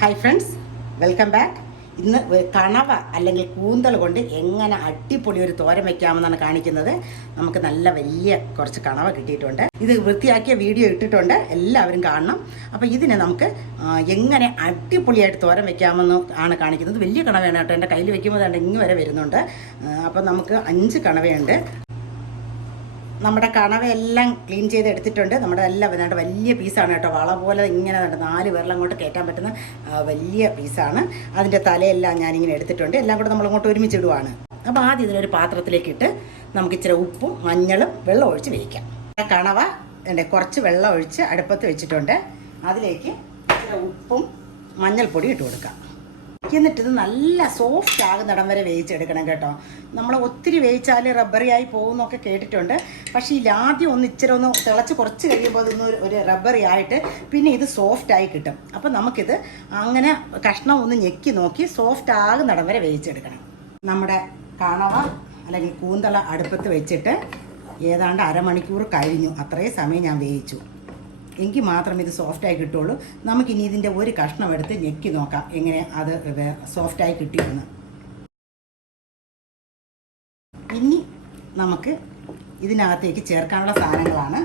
Hi friends welcome back ഇന്ന് കണവ അല്ലെങ്കിൽ കൂന്തൽ കൊണ്ട് എങ്ങനെ അടിപൊളി ഒരു തോരൻ വെക്കാമെന്നാണ് കാണിക്കുന്നത്. നമുക്ക് നല്ല വലിയ കുറച്ച് കണവ കിട്ടിയിട്ടുണ്ട്. ഇത് വൃത്തിയാക്കിയ വീഡിയോ ഇട്ടിട്ടുണ്ട്. എല്ലാവരും കാണണം. അപ്പോൾ ഇതിനെ നമുക്ക് എങ്ങനെ അടിപൊളിയായിട്ട് തോരം വെക്കാമെന്ന് ആണ് കാണിക്കുന്നത്. വലിയ കണവയാണ് കേട്ടോ എന്റെ കയ്യിൽ വെക്കുമ്പോൾ തന്നെ ഇങ്ങ് വരെ വരുന്നുണ്ട്. അപ്പോൾ നമുക്ക് അഞ്ച് കണവയുണ്ട്. നമ്മുടെ കണവയെല്ലാം ക്ലീൻ ചെയ്ത് എടുത്തിട്ടുണ്ട് നമ്മുടെ എല്ലാം വന്നിട്ട് വലിയ പീസാണ് കേട്ടോ. വള പോലെ ഇങ്ങനെ നാല് പേരിൽ അങ്ങോട്ട് കയറ്റാൻ പറ്റുന്ന വലിയ പീസാണ്. അതിന്റെ തലയെല്ലാം ഞാനിങ്ങനെ എടുത്തിട്ടുണ്ട്. എല്ലാം കൂടെ നമ്മൾ അങ്ങോട്ട് ഒരുമിച്ചിടുവാണ് അപ്പോൾ ആദ്യം ഇതിനൊരു പാത്രത്തിലേക്ക് ഇട്ട് നമുക്ക് ഇച്ചിരി ഉപ്പും മഞ്ഞളും വെള്ളം ഒഴിച്ച് വേവിക്കാം. കണവ ഉണ്ട് കുറച്ച് വെള്ളം ഒഴിച്ച് അടുപ്പത്ത് വെച്ചിട്ടുണ്ട്. അതിലേക്ക് ഇച്ചിരി ഉപ്പും മഞ്ഞൾപ്പൊടി ഇട്ട് കൊടുക്കാം. എന്നിട്ട് ഇത് നല്ല സോഫ്റ്റ് ആകുന്നിടം വരെ വേവിച്ചെടുക്കണം കേട്ടോ. നമ്മൾ ഒത്തിരി വേവിച്ചാൽ റബ്ബറിയായി പോകുന്നൊക്കെ കേട്ടിട്ടുണ്ട്. പക്ഷേ ഇതിൽ ആദ്യം ഒന്ന് ഇച്ചിരി ഒന്ന് തിളച്ച് കുറച്ച് കഴിയുമ്പോൾ അതൊന്ന് ഒരു- റബ്ബറി ആയിട്ട് പിന്നെ ഇത് സോഫ്റ്റ് ആയി കിട്ടും. അപ്പം നമുക്കിത് അങ്ങനെ കഷ്ണം ഒന്ന് ഞെക്കി നോക്കി സോഫ്റ്റ് ആകുന്നിടം വരെ വേവിച്ചെടുക്കണം. നമ്മുടെ കാണവ അല്ലെങ്കിൽ കൂന്തള അടുപ്പത്ത് വെച്ചിട്ട് ഏതാണ്ട് അരമണിക്കൂർ കഴിഞ്ഞു. അത്രയും സമയം ഞാൻ വേവിച്ചു. എങ്കിൽ മാത്രമേ ഇത് സോഫ്റ്റായി കിട്ടുള്ളൂ നമുക്കിനി ഇതിന്റെ ഒരു കഷ്ണം എടുത്ത് ഞെക്കി നോക്കാം. എങ്ങനെ അത് സോഫ്റ്റായി കിട്ടിയെന്ന്. ഇനി നമുക്ക് ഇതിനകത്തേക്ക് ചേർക്കാനുള്ള സാധനങ്ങളാണ്.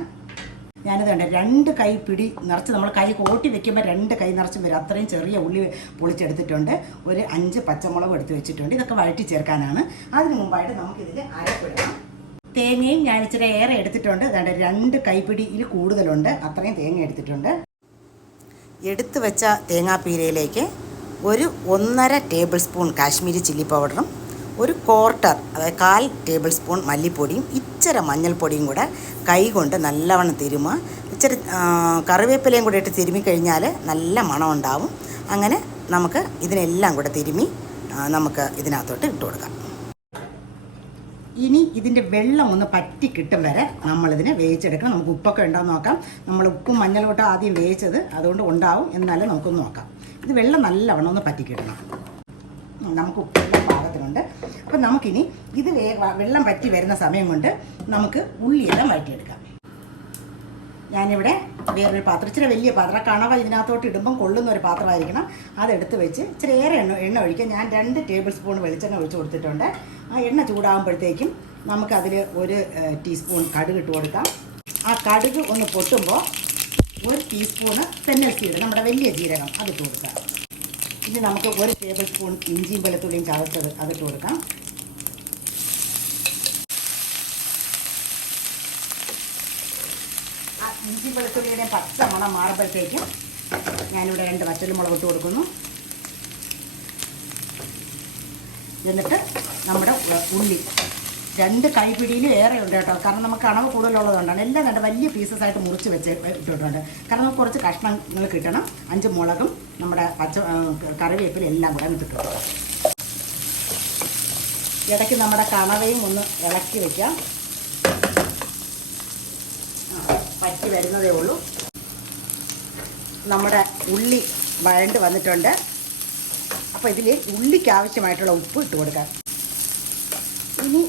ഞാനിത് കണ്ട രണ്ട് കൈ പിടി നിറച്ച് നമ്മൾ കൈ കോട്ടി വെക്കുമ്പോൾ രണ്ട് കൈ നിറച്ചും വരും. അത്രയും ചെറിയ ഉള്ളി പൊളിച്ചെടുത്തിട്ടുണ്ട്. ഒരു അഞ്ച് പച്ചമുളക് എടുത്ത് വെച്ചിട്ടുണ്ട്. ഇതൊക്കെ വഴറ്റി ചേർക്കാനാണ്. അതിന് മുമ്പായിട്ട് നമുക്കിതിന്റെ അരപ്പിടണം തേങ്ങയും ഞാൻ ഇച്ചിരി ഏറെ എടുത്തിട്ടുണ്ട്. അതാണ്ട് രണ്ട് കൈപ്പിടിയിൽ കൂടുതലുണ്ട്. അത്രയും തേങ്ങ എടുത്തിട്ടുണ്ട്. എടുത്തു വെച്ച തേങ്ങാപ്പീരയിലേക്ക് ഒരു ഒന്നര ടേബിൾ സ്പൂൺ കാശ്മീരി ചില്ലി പൗഡറും ഒരു ക്വാർട്ടർ അതായത് കാൽ ടേബിൾ സ്പൂൺ മല്ലിപ്പൊടിയും ഇച്ചിരി മഞ്ഞൾപ്പൊടിയും കൂടെ കൈ കൊണ്ട് നല്ലവണ്ണം തിരുമുക ഇച്ചിരി കറിവേപ്പിലയും കൂടെ ഇട്ട് തിരുമി കഴിഞ്ഞാൽ നല്ല മണം ഉണ്ടാവും. അങ്ങനെ നമുക്ക് ഇതിനെല്ലാം കൂടെ തിരുമി നമുക്ക് ഇതിനകത്തോട്ട് ഇട്ട് കൊടുക്കാം. ഇനി ഇതിന്റെ വെള്ളം ഒന്ന് പറ്റി കിട്ടും വരെ നമ്മളിതിനെ വേവിച്ചെടുക്കണം. നമുക്ക് ഉപ്പൊക്കെ ഉണ്ടാവും നോക്കാം. നമ്മൾ ഉപ്പും മഞ്ഞളോട്ടും ആദ്യം വേവിച്ചത്. അതുകൊണ്ട് ഉണ്ടാവും. എന്നാലും നമുക്കൊന്ന് നോക്കാം. ഇത് വെള്ളം നല്ലവണ്ണം ഒന്ന് പറ്റി കിട്ടണം. നമുക്ക് ഉപ്പെല്ലാം പാകത്തിനുണ്ട്. അപ്പം നമുക്കിനി ഇത് വെള്ളം പറ്റി വരുന്ന സമയം കൊണ്ട് നമുക്ക് ഉള്ളിയെല്ലാം വഴറ്റിയെടുക്കാം. ഞാനിവിടെ വേറൊരു പാത്രം. ഇച്ചിരി വലിയ പാത്രം. കണവ ഇതിനകത്തോട്ട് ഇടുമ്പം കൊള്ളുന്ന ഒരു പാത്രമായിരിക്കണം. അതെടുത്ത് വെച്ച് ഇച്ചിരി ഏറെ എണ്ണ എണ്ണ ഒഴിക്കുക ഞാൻ രണ്ട് ടേബിൾ സ്പൂൺ വെളിച്ചെണ്ണ ഒഴിച്ച് കൊടുത്തിട്ടുണ്ട്. ആ എണ്ണ ചൂടാകുമ്പോഴത്തേക്കും നമുക്കതിൽ ഒരു ടീസ്പൂൺ കടുക് ഇട്ട് കൊടുക്കാം. ആ കടുക് ഒന്ന് പൊട്ടുമ്പോൾ ഒരു ടീസ്പൂണ് തെന്നൽ സീഡ് നമ്മുടെ വലിയ ജീരകം അതിട്ട് കൊടുക്കാം. ഇനി നമുക്ക് ഒരു ടേബിൾ സ്പൂൺ ഇഞ്ചിയും വെളുത്തുള്ളിയും ചതച്ചത് അതിട്ട് കൊടുക്കാം. ഇഞ്ചി വെളുത്തുള്ളിയുടെ പച്ച മണം മാറുമ്പോഴത്തേക്കും ഞാനിവിടെ രണ്ട് വറ്റൽമുളക് ഇട്ട് കൊടുക്കുന്നു. എന്നിട്ട് നമ്മുടെ ഉള്ളി. രണ്ട് കൈപ്പിടിയിൽ ഏറെ ഉണ്ട് കേട്ടോ. കാരണം നമുക്ക് അണവ് കൂടുതലുള്ളതുകൊണ്ടാണ്. എല്ലാം നല്ല വലിയ പീസസ് ആയിട്ട് മുറിച്ച് വെച്ച് ഇട്ടിട്ടുണ്ട്. കാരണം നമുക്ക് കുറച്ച് കഷ്ണങ്ങൾ കിട്ടണം. അഞ്ച് മുളകും നമ്മുടെ പച്ച കറിവേപ്പിലും എല്ലാം കൂടെ ഇട്ടിട്ടുണ്ട്. ഇടയ്ക്ക് നമ്മുടെ കണവയും ഒന്ന് ഇളക്കി വെക്കാം ആ, പറ്റി വരുന്നതേ ഉള്ളൂ. നമ്മുടെ ഉള്ളി വഴണ്ട് വന്നിട്ടുണ്ട്. അപ്പോൾ ഇതിൽ ഉള്ളിക്ക് ആവശ്യമായിട്ടുള്ള ഉപ്പ് ഇട്ട് കൊടുക്കാം. ഇനി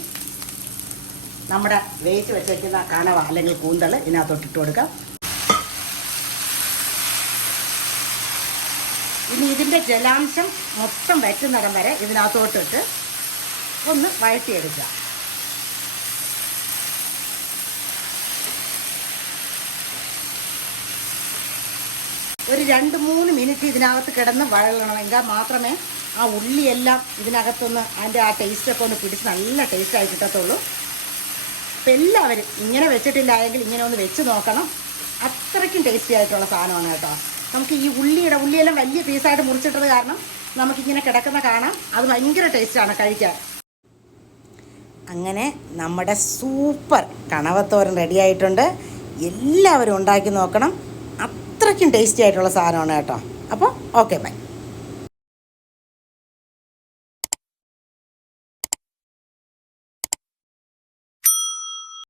നമ്മുടെ വേവിച്ച് വെച്ചേക്കുന്ന കണവ അല്ലെങ്കിൽ കൂന്തൾ ഇതിനകത്തോട്ട് ഇട്ട് കൊടുക്കാം. ഇനി ഇതിന്റെ ജലാംശം മൊത്തം വറ്റുന്നിടം വരെ ഇതിനകത്തോട്ടിട്ട് ഒന്ന് വഴറ്റിയെടുക്കുക ഒരു രണ്ട് മൂന്ന് മിനിറ്റ് ഇതിനകത്ത് കിടന്ന് വഴളണമെങ്കിൽ മാത്രമേ ആ ഉള്ളിയെല്ലാം ഇതിനകത്തൊന്ന് അതിന്റെ ആ ടേസ്റ്റൊക്കെ ഒന്ന് പിടിച്ച് നല്ല ടേസ്റ്റായി കിട്ടത്തുള്ളൂ. അപ്പം എല്ലാവരും ഇങ്ങനെ വെച്ചിട്ടില്ലായെങ്കിൽ ഇങ്ങനെ ഒന്ന് വെച്ച് നോക്കണം. അത്രയ്ക്കും ടേസ്റ്റി ആയിട്ടുള്ള സാധനമാണ് കേട്ടോ. നമുക്ക് ഈ ഉള്ളിയുടെ ഉള്ളിയെല്ലാം വലിയ പീസായിട്ട് മുറിച്ചിട്ടത് കാരണം നമുക്കിങ്ങനെ കിടക്കുന്ന കാണാം. അത് ഭയങ്കര ടേസ്റ്റാണ് കഴിക്കാൻ. അങ്ങനെ നമ്മുടെ സൂപ്പർ കണവത്തോരൻ റെഡിയായിട്ടുണ്ട് എല്ലാവരും ഉണ്ടാക്കി നോക്കണം. അത്രയ്ക്കും ടേസ്റ്റി ആയിട്ടുള്ള സാധനമാണ് കേട്ടോ. അപ്പോൾ ഓക്കെ ബൈ.